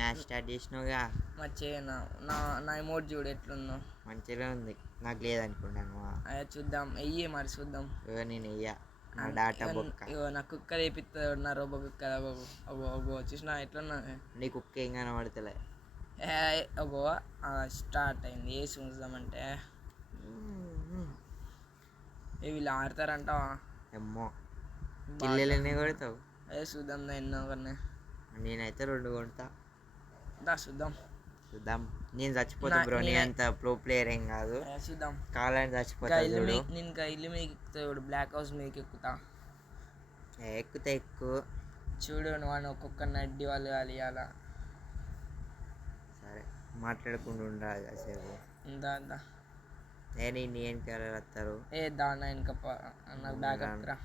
Match start చేసినావుగా. మర్చిపోయినా. నా నా ఎమోట్ చూడు ఎట్లుందో. మంచిగా ఉంది. నాకు లేదనుకుంటాను. అదే చూద్దాం, వెయ్యి మరి చూద్దాం. నేను వెయ్యా, నా డాటా బొక్క. ఇగో నా కుక్క వేపిస్తుంది నా రోబో కుక్క బాబు. అబ్బో అబ్బో చూసినా ఎట్లున్నా. నీ కుక్క ఏం కనబడతలే. అబ్బో స్టార్ట్ అయింది. ఏ చూద్దామంటే వీళ్ళు ఆడతారంటావా? ఏమో కిల్లెలన్నీ కొడతావు. అదే చూద్దాం ఎన్నో కొన్ని. నేనైతే 2 కొంటా. చూద్దాం చూద్దాం. నేను చచ్చిపోతా బ్రో, నీ అంత ప్రో ప్లేయర్ ఏం కాదు. చూద్దాం కావాలని చచ్చిపోతా. నేను ఇంకా ఇల్లు మీద ఎక్కుతాడు, బ్లాక్ హౌస్ మీదకి ఎక్కుతా. ఎక్కుతా ఎక్కువ. చూడు నువ్వు ఒక్కొక్క నడ్డి వాళ్ళు అలా. సరే మాట్లాడకుండా ఉండాలి కాసేపు. దా నేను వెనకాల వస్తారు. ఏ దాన్న వెనక నాకు బ్యాకప్ రా.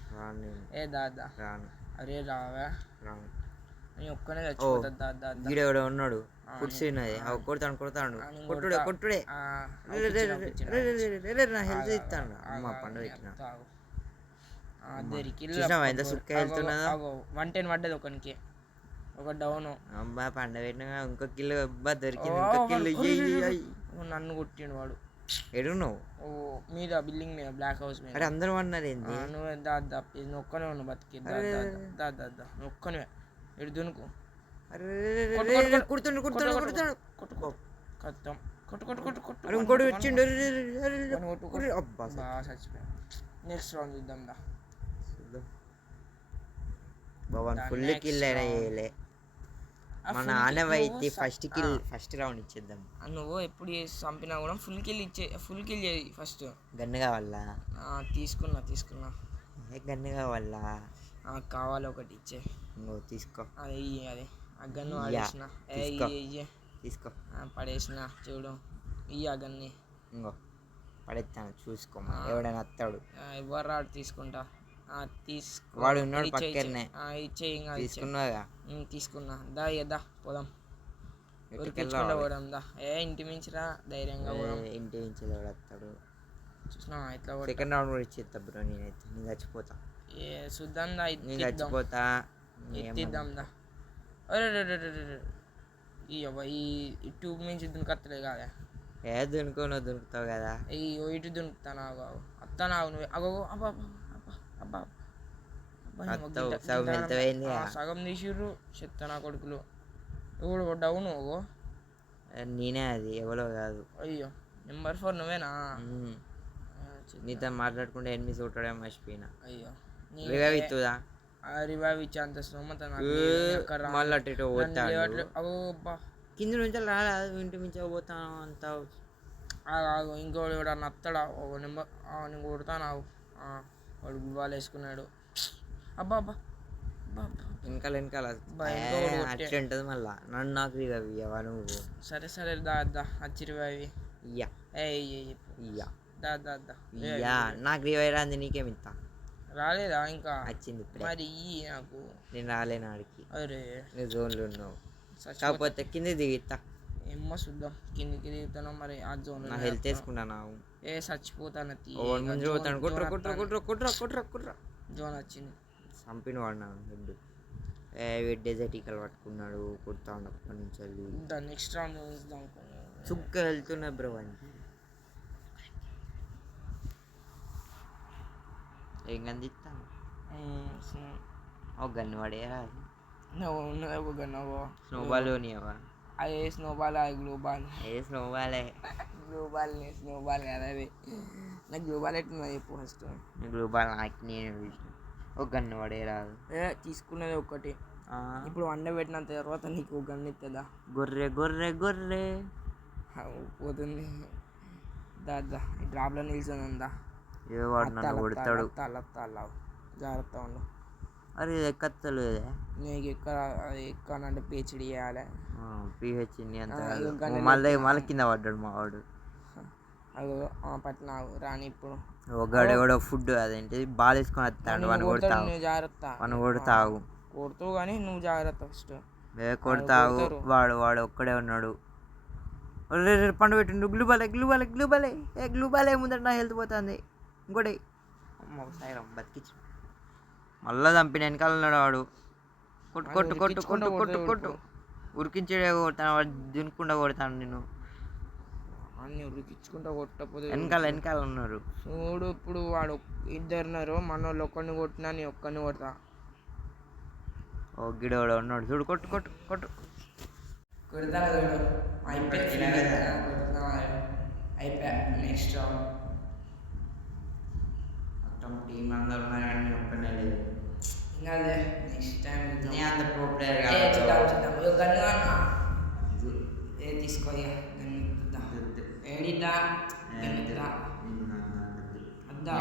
ఏ దాదా రాను. అరే రావా? రాను. నేను ఒక్కనే చచ్చిపోతా. వీడెవడో ఉన్నాడు, కూర్చున్నది. కొడతాడు కొట్టుడే. నా హెల్త్ ఇస్తాను. అమ్మ పండుగ ఇచ్చిన ఎంత సుక్క వెళ్తున్నదా. 110 పడ్డది ఒకనికి, ఒక డౌన్. అబ్బా పండుగ పెట్టినా ఇంకో కిల్లు. అబ్బా దొరికింది ఇంకో కిల్లు. నన్ను కొట్టిండు వాడు. ఎడు నువ్వు? ఓ మీద బిల్డింగ్ మీద, బ్లాక్ హౌస్ మీద. అరే అందరూ అన్నారు ఏంది? నువ్వు దాదా నువ్వు ఒక్కనే ఉన్నావు బతికి. దాదా నువ్వు ఒక్కనే ఎడు దునుకు. ఇంకోటి వచ్చిండు. చచ్చిపోయా. నెక్స్ట్ రౌండ్ చూద్దాం దా. భవన్ ఫుల్ కిల్ అయినా మన ఆనవైతే ఫస్ట్ రౌండ్ ఇచ్చేద్దాం. నువ్వు ఎప్పుడు చంపినా కూడా ఫుల్ కిల్ చేయి ఫస్ట్. గన్ను కావాలా? తీసుకున్నా. గన్ను కావాలా? కావాలి, ఒకటి ఇచ్చే. తీసుకో. అది ఆ గన్ను పడేసిన. తీసుకో. పడేసిన చూడు. ఆ గన్ని ఇంకో పడేస్తాను, చూసుకో. ఎవడైనా వస్తాడు. ఎవరు రాడు, తీసుకుంటా. వాడు ఉన్నాడు పక్కనే. తీసుకున్నాగా? తీసుకున్నా. దా పోదాం. పోదాం దా. ఇంటి మించిరా ధైర్యంగా పోదాం. ఇంటి మించి వస్తాడు. చూసినా ఇట్లా సెకండ్ రౌండ్ కూడా ఇచ్చేస్తా బ్రో. నేను చచ్చిపోతా. చూద్దాం దా. నేను చచ్చిపోతా. ఎత్తిద్దాం దా. ఈ ట్యూబ్ మించి దునకత్తలే కాదా. దునుకుతావు కదా. ఇటు దునుకుతాను. అత్తానావు నువ్వు. అబ్బా సగం తీసిర్రు చెత్తనా కొడుకులు. ఇప్పుడు డౌన్ నువ్వు. నేనే, అది ఎవరో కాదు. అయ్యో నెంబర్ 4 నువ్వేనా? నీతో మాట్లాడుకుంటే ఎనిమిది చూడడే మర్చిపోయినా. అయ్యో రివైవ్ ఇస్తుందా? రివైవ్ ఇచ్చే అంత స్తోమత కింద నుంచి రాలేదు. ఇంటి మించి పోతాను అంత. ఇంకోటి కూడా నత్తడా ఒక నెంబర్. నేను కొడతాను. వాడు గువ్వాలు వేసుకున్నాడు. అబ్బా వెనకాల అట్లా ఉంటుంది. మళ్ళా నన్ను నాకు రివైవ్ ఇవ్వవా నువ్వు? సరే దా వచ్చి రివైవ్ నాకు రివైవ్ రాంది. నీకేమి ఇస్తా? రాలేదా ఇంకా? వచ్చింది మరి నాకు. నేను రాలేను ఆడికి. అరే నువ్వు జోన్లో ఉన్నావు. కాకపోతే కింద దిగిస్తా. ఏమో చూద్దాం. కిందికి దిగుతాను మరి. ఆ జోన్ నా హెల్త్ వేసుకున్నాను. చచ్చిపోతాను. జోన్ వచ్చింది. చంపిన వాడినాను. హెడ్ డెజర్ట్ ఈకలు పట్టుకున్నాడు. కొడతా ఉన్నప్పటి నుంచి వెళ్ళి నెక్స్ట్ రౌండ్ చూద్దాం. చుక్క వెళ్తున్నా బ్రో. అని ఏం కందిస్తాను. ఒక గన్ను పడేయరా? నువ్వు గన్నవో స్నోబాల్ కొనియవా? అదే స్నోబాల్. గ్లోబాల్. స్నోబాల్ కదా అది. నాకు గ్లోబాల్ ఎట్లున్నా చెప్పు ఫస్ట్. గ్లోబాల్ నాకు నేను ఒక గన్ను పడేయరాదు? తీసుకున్నది ఒకటి. ఇప్పుడు వండ పెట్టిన తర్వాత నీకు గన్ను ఇస్తుందా? గొర్రె పోతుంది. దాదా ఈ డ్రాప్లో నిల్చొని కొడతాడు. జాగ్రత్త ఉండు. అరే ఎక్కలేదు. నీకు ఎక్కానంటే పిహెచ్డి చేయాలి. పిహెచ్డి అంత మళ్ళీ కింద పడ్డాడు మా వాడు. పట్టిన రాని ఇప్పుడు ఒకడు ఫుడ్ అదేంటి బాల్ వేసుకొని వస్తాడు. వాడిని కొడతావు. జాగ్రత్త. వాడిని కొడతావు. కొడుతావు కానీ నువ్వు జాగ్రత్త ఫస్ట్. కొడతావు. వాడు ఒక్కడే ఉన్నాడు. పండు పెట్టిండు. గ్లూబాలే ముందర నా హెల్త్ పోతుంది. ఇంకోటి బతికించు. మళ్ళా చంపిన వెనకాల ఉన్నాడు వాడు. కొట్టు ఉరికించే కొడతాను, వాడు దునుకుండా కొడతాను నేను. అన్ని ఉరికించుకుంటా కొట్టకపోతే వెనకాల ఉన్నారు చూడు. ఇప్పుడు వాడు ఇద్దరున్నారు, మన వాళ్ళు ఒక్కడిని కొట్టినా నీ ఒక్కడిని కొడతా. ఓ గిడోడు ఉన్నాడు చూడు, కొట్టు కొట్టు కొట్టు. కొడతా అయిపోయా. నెక్స్ట్ రౌండ్ మొత్తం టీం అందరు ఉన్నారు కానీ నేను ఒక్కనే లేదు. ఇంకా నెక్స్ట్ టైం నేను అంత ప్రో ప్లేయర్ చూద్దాం. గన్ను ఏ తీసుకో ఏడిద్దా అద్దా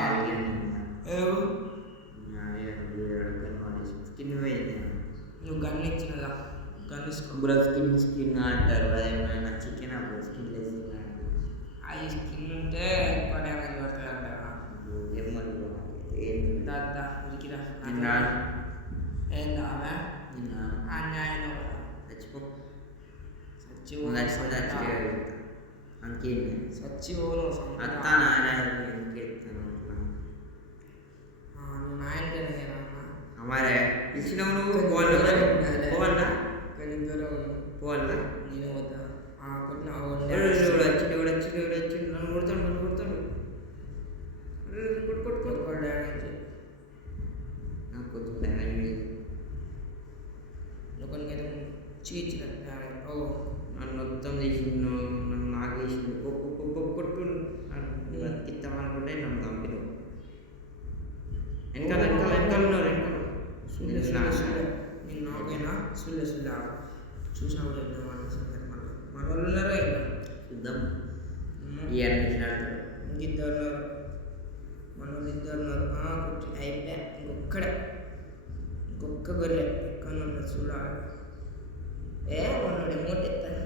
స్కిన్ పోయింది. నువ్వు గన్ను ఇచ్చినదా? గన్ను స్కిన్ అంటారు, అదేమైనా చికెన్ అప్పుడు స్కిన్ లేదు. అది స్కిన్ ఉంటే ఎక్కువ డ్యామేజ్ పడుతుంది అంటారా? ఉరికిరా ఏందా అన్యాయం చచ్చిపో సచ్చిపోను हमारे పిలిచినావు నువ్వు పోవాలా పోవాలా పోవాలా నేను వద్దా వచ్చి నన్ను కొడతాడు కొట్టు డ్యామేజ్ నాకు కొంచెం డ్యామేజ్ ఒకరికైతే చీచిన డ్యామేజ్. ఓ నన్ను మొత్తం చేసిండు, నన్ను నాగేసిండు, కొట్టు బతికిస్తామనుకుంటే నన్ను చంపిను. వెనకాల ఉన్నారు నేను నాకైనా సుల్లే చూసినా కూడా మన వాళ్ళు ఉన్నారా? చూద్దాం. ఇద్దరు మన వాళ్ళు ఇద్దరు ఉన్నారు. అయిపోయా. ఇంకొక్క గొర్రె ఎక్కడ ఉన్నారు చూడాలి. ఉన్నాడు మూట ఎత్తాను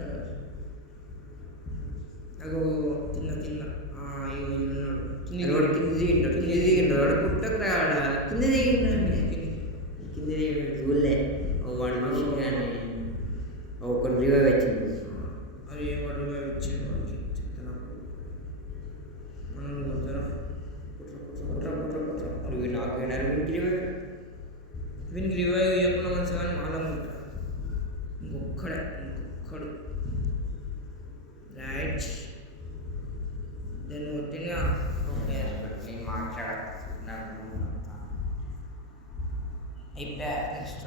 అగో కింద ఉన్నాడు. కింద దిగిండు పుట్టకు రాడా కింద దిగిండు చూడలే. వాడు చూసి కానీ ఒక రివైవ్ వచ్చింది. అది వాడు రివైవ్ వచ్చింది. చెప్తాను మనం కొడతారా? వీనికి రివైవ్ ఇవ్వకుండా మంచిగా కానీ మాలం కొట్టారు. ఇంకొక్కడు రైట్ దాన్ని కొట్టినా అయిపోయా. నెక్స్ట్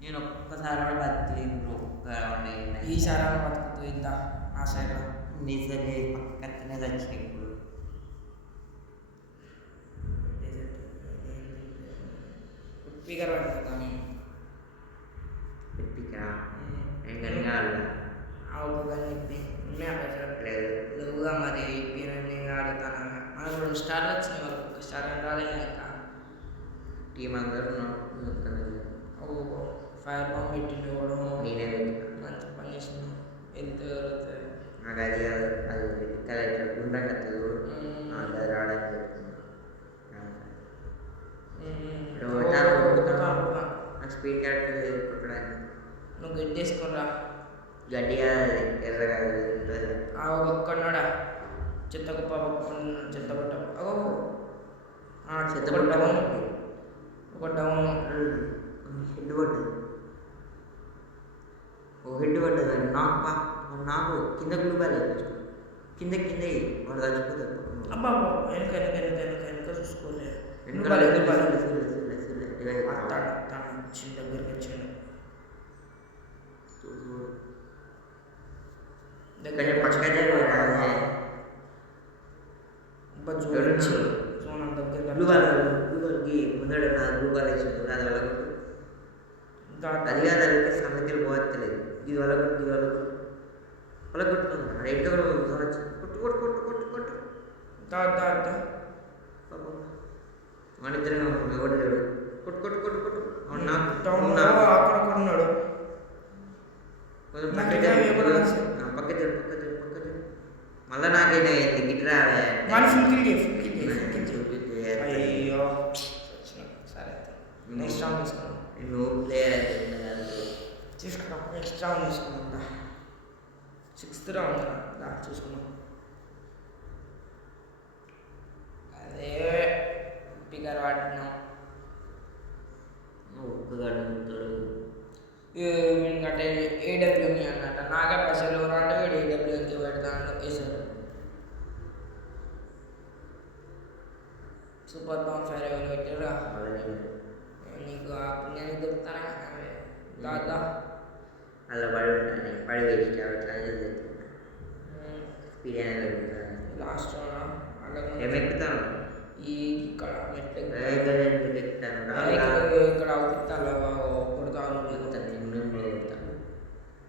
నేను ఒక్కసారి కూడా బతికిండ్రు ఈసారి బతుకుతూ ఇంత ఆ సైడ్లో నీ సరే పక్కనే చచ్చిన ఇప్పుడు. స్పీకర్ పట్టుకుంటాను ఒక గన్ ఇప్పి లేదు లేవుగా మరి ఇప్పినని ఆడుతాను. మనకు 2 స్టార్లు వచ్చినాయి, వాళ్ళకి 1 స్టార్ అని రాలేదు. టీం అందరూ ఫైర్ బాంబ్ పెట్టిండు కూడా నేనే మంచి పని చేసింది. ఎంత నాకు అది అది గుండ్రం కత్తదు అది రావడానికి స్పీడ్ క్యారెక్టర్ కొట్టడానికి నువ్వు గడ్డేసుకోరా. గడ్డిగా ఎర్రగా ఒక్కడున్నాడా చెత్త కుప్ప చెత్త కొట్ట చెత్త డౌన్ ఒక డౌన్ హెడ్ పడ్డది. ఓ హెడ్ పడ్డది నాకు కింద గ్లూబాలి కింద వాడు చచ్చిపోతాడు. అబ్బా వెనక చూసుకోలే. చిన్న దగ్గరికి వచ్చాను. అది కాదు సంగతిలో పోతలేదు. ఇది వాళ్ళ కొట్టుకుంటున్నాడు. ఎక్కడ కొట్టు మన ఇద్దరు ఎవరు కొట్టు అక్కడ ఉన్నాడు. పక్క మళ్ళా నాకైనా గిట్రా అయ్యో సరే నెక్స్ట్ రౌండ్ తీసుకున్నాం. నువ్వు ప్లేయర్ తీసుకున్నాం. నెక్స్ట్ రౌండ్ తీసుకున్నాం. 6th రౌండ్ చూసుకున్నాం. అదే పికర్ వాడుతున్నాం. ఒక్కగాడు వీనికంటే ఏడబ్ల్యూని అన్నట్ట నాకే పైసలు ఎవరు అంటే వీడు ఏడబ్ల్యూకి పెడతాను వేసాడు సూపర్ బాంబ్ ఫైర్ ఎవరు పెట్టారా నీకు ఆ పుణ్యానికి దొరుకుతానా దాదా అలా పడి వేస్ట్ అట్లా బిర్యానీ లాస్ట్ ఏమెక్కుతాను ఈ ఇక్కడ మెట్లు ఎక్కుతాను ఇక్కడ అవుతాను కొడతాను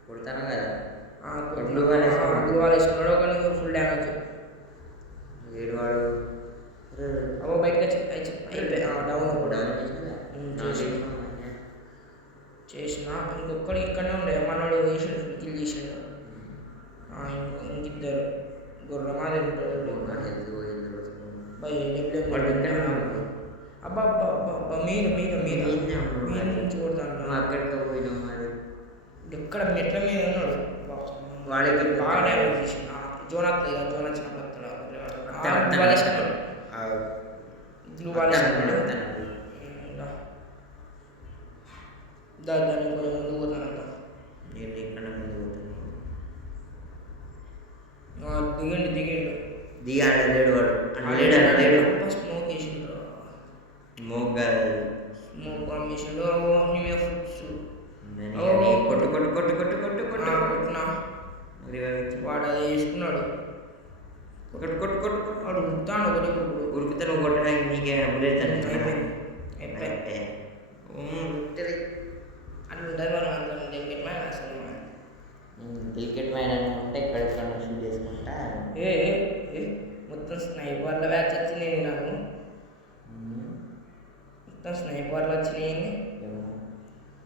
కొడతాను కదా గ్లూ వాళ్ళు వేసుకున్నాడు కానీ ఫుల్ డ్యామేజ్ ఏడువాడు అవ్వ బయటకు డౌన్ చేసిన ఇంకొకటి ఇక్కడనే ఉండే మనోడు వేసాడు కిల్ చేసాడు ఇంకిద్దరు గుర్రమాది అబ్బా అబ్బా మీరు నుంచి కొడతాను అక్కడికి పోయినాం ఎక్కడ మెట్ల మీద ఉన్నాడు వాడే బాగా డ్యామేజ్ చేసిన జోన్ వచ్చినప్పుడు గ్లూ వాళ్ళేసుకున్నాడు దాన్ని కొంచెం ముందు పోతానంట నేను ఇక్కడ ముందు దిగండు దిగాడు లేడు వాడు లేడు స్మోక్ వేసిండు స్మోక్ బాంబ్ వేసిండు నీ మీద ఫుడ్స్ కొట్టు కొట్టినా వాడు అది వేసుకున్నాడు కొట్టు వాడు ఉరుకుతాడు ఒకటి ఉరికితే నువ్వు కొట్టడానికి నీకే బుల్లెట్ అయిపోయింది అట్లా ఉంటుంది మనం అంత డెలికేట్ మైన్ అసలు క్రికెట్ మైన్ అని ఉంటే ఇక్కడ షూట్ చేసుకుంటా మొత్తం స్నైపర్ల బ్యాచ్ వచ్చినాయి నాకు మొత్తం స్నైపర్లు వచ్చినాయి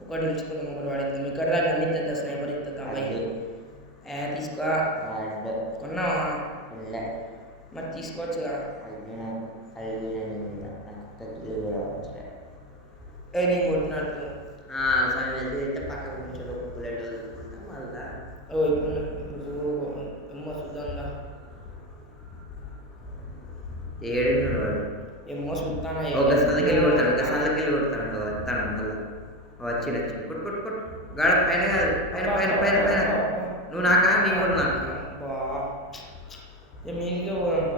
ఒకటి ఉంచుకున్నాం ఒకటి వాడిద్దాం ఇక్కడ దాకా అన్ని ఇద్దా స్నైపర్ ఇద్దా అబ్బాయి తీసుకో కొన్నావా మరి తీసుకోవచ్చుగా నేను కొట్టినట్టు పక్క కూర్చొని బుల్లెట్ వదులుకుంటా మళ్ళా ఇప్పుడు ఎమ్మ చూద్దాంగా ఏడున్నాడు వాడు ఎమ్మ చూద్దానా ఒక సందకెళ్ళి కొడతాడు వస్తాను మళ్ళీ వచ్చి కొట్టు గాడ పైన కాదు పైన నువ్వు నాకా నీ కూడా నాకు మీకే పోదాం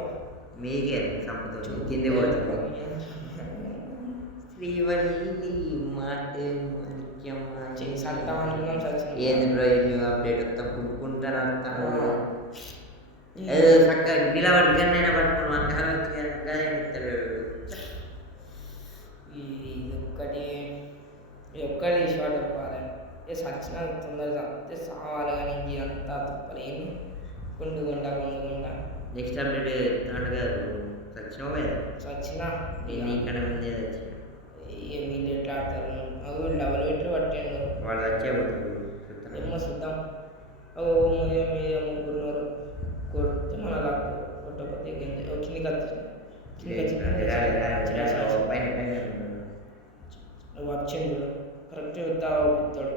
మీకే సంపద కింద పోతాడు శ్రీవల్లి మాట ఏంది బ్రో న్యూ అప్డేట్ వస్తాం పుట్టుకుంటాను అంటాను చక్కగా నిలబడి గన్నైనా పట్టుకుని మన కాలం ఇస్తాడు ఒక్కటి షార్ట్ చెప్పాలి సచ్చిన తొందరగా సావాలి కానీ ఇంజి అంతా తప్పలేదు గుండుగుండా నెక్స్ట్ అప్డేట్ కాదు సచ్చిన ఇక్కడ ముందే వీళ్ళు ఎట్లా ఆడతారు అవి డబల్ పెట్టి పట్టాడు వాళ్ళు వచ్చే ఏమో చూద్దాం మీద ముగ్గురున్నారు కొడితే మన లక్కు కొట్టకపోతే కిందికి వచ్చిండు కరెక్ట్ అవుతాడు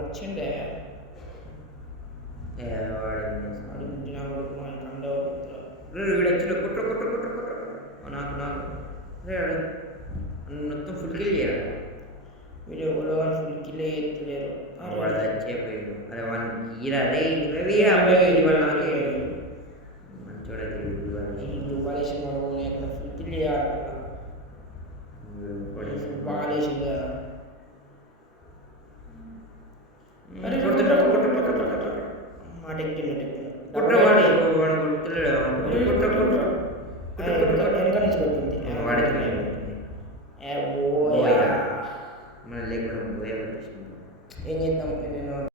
వచ్చిండే నాకు మొత్తం ఫుల్ కిల్ చేయాలి వీడియో కూడా ఫుల్ కిల్ ఎత్తులేరు వాడు వచ్చేపోయాడు అరే వాళ్ళకి ఈరా రే మంచోడ ఫుల్ కిల్ చేయాలి బాగా లేచింది కదా మాట ఎక్కిండు వెనక నుంచి పెట్టింది మన లేకుండా ఏం చేద్దాం నేను